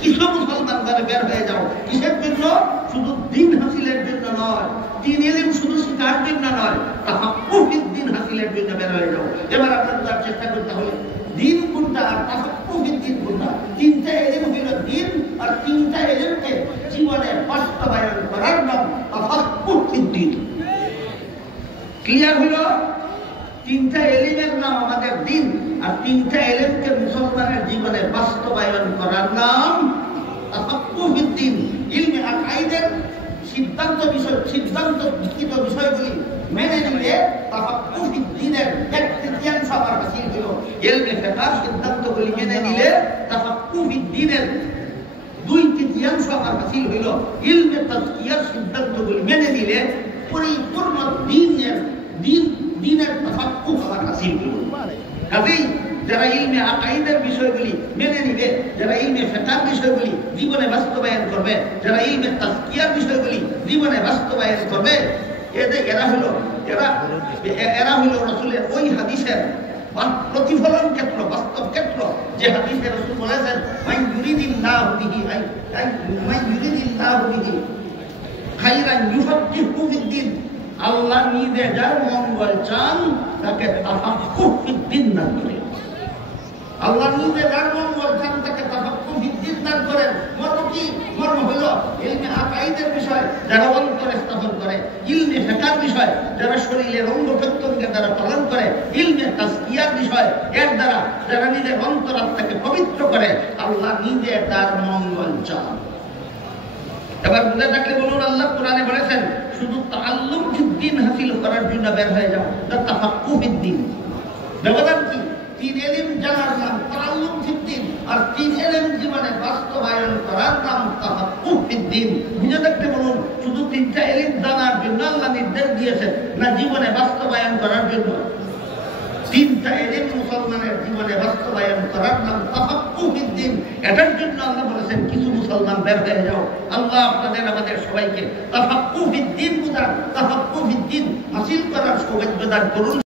কিছু মুসলমান বের হয়ে যাও কিসের জন্য? শুধু দিন হাসিলের জন্য নয়, দিন ইলম শুধু শিখার জন্য নয়, তাফাক্কুহিদ দিন হাসিলের জন্য বের হয়ে যাও। এবার আপনাদের চেষ্টা করতে হবে দিন কোনটা আর তাফাক্কুহিদ দিন কোনটা। তিনটা ইলম হলো দিন, আর তিনটা ইলমকে জীবনে বাস্তবায়ন করার নাম তাফাক্কুহিদ দিন। ক্লিয়ার হলো? তিনটা ইলমের নাম আমাদের দিন, আর তিনটা ইলমকে মুসলমানের জীবনে বাস্তবায়ন করার নাম তাফাক্কুহিদ দিন। ইলমে আকাইদের সিদ্ধান্ত ভিত্তিক বিষয়গুলি মেনে নিলে তাফাক্কুহিদ দিনের এক তৃতীয়াংশ আমার হাসিল হলো। ইলমে ফিকহের সিদ্ধান্তগুলি মেনে নিলে তাফাক্কুহিদ দিনের দুই তৃতীয়াংশ আমার হাসিল হইল। ইলমে তাজকিয়ার সিদ্ধান্তগুলি মেনে নিলে পরিপূর্ণ দিনের তাফাক্কুহ আমার হাসিল হইল। কাজেই যারা ইলমে আকাইদের বিষয়গুলি মেনে নিবে, যারা ইলমে ফিকহের বিষয়গুলি জীবনে বাস্তবায়ন করবে, যারা ইলমে তাজকিয়ার বিষয়গুলি জীবনে বাস্তবায়ন করবে, এরা হলো রাসূলের ওই হাদিসের প্রতিফলন ক্ষেত্র, বাস্তব ক্ষেত্র, যে হাদিসে রাসূল বলেছেন মান ইউরিদিল্লাহু বিহি খায়রান ইউফাক্কিহু ফিদ্দিন। আল্লাহ নিজে যার মঙ্গল চান তাকে তাফাক্কুহিদ দিন দান করেন। আল্লাহ নিজে যার মঙ্গল চান তাকে তাফাক্কুহিদ দিন দান করেন। মর্ম হলো ইলমে আকাইদের বিষয় যারা অন্তরে স্থাপন করে, ইলমে ফিকহের বিষয় যারা শরীরের অঙ্গ প্রত্যঙ্গের দ্বারা পালন করে, ইলমে তাজকিয়ার বিষয় এর দ্বারা যারা নিজের অন্তরাত্মাকে পবিত্র করে, আল্লাহ নিজে তার মঙ্গল চান। এবার বুঝে থাকলে বলুন, আল্লাহ কোরআনে বলেছেন শুধু তাআল্লুম ফিদ্দিন হাসিল করার জন্য বের হয়ে যাও, তাফাক্কুহিদ দিন। ব্যবধান কি? তিন ইলম জানার নাম তাআল্লুম ফিদ্দিন, আর তিন ইলম জীবনে বাস্তবায়ন করার নাম তাফাক্কুহিদ দিন। বুঝে থাকলে বলুন, শুধু তিনটা ইলম জানার জন্য আল্লাহ নির্দেশ দিয়েছেন, না জীবনে বাস্তবায়ন করার জন্য? তিনটা ইলম মুসলমানের জীবনে বাস্তবায়ন করার নাম তাফাক্কুহিদ দিন। এটার জন্য আল্লাহ বলেছেন কিছু মুসলমান বের হয়ে যাও। আল্লাহ আপনাদের আমাদের সবাইকে তাফাক্কুহিদ দিন বুঝান, তাফাক্কুহিদ দিন হাসিল করার সৌভাগ্য দান করুন।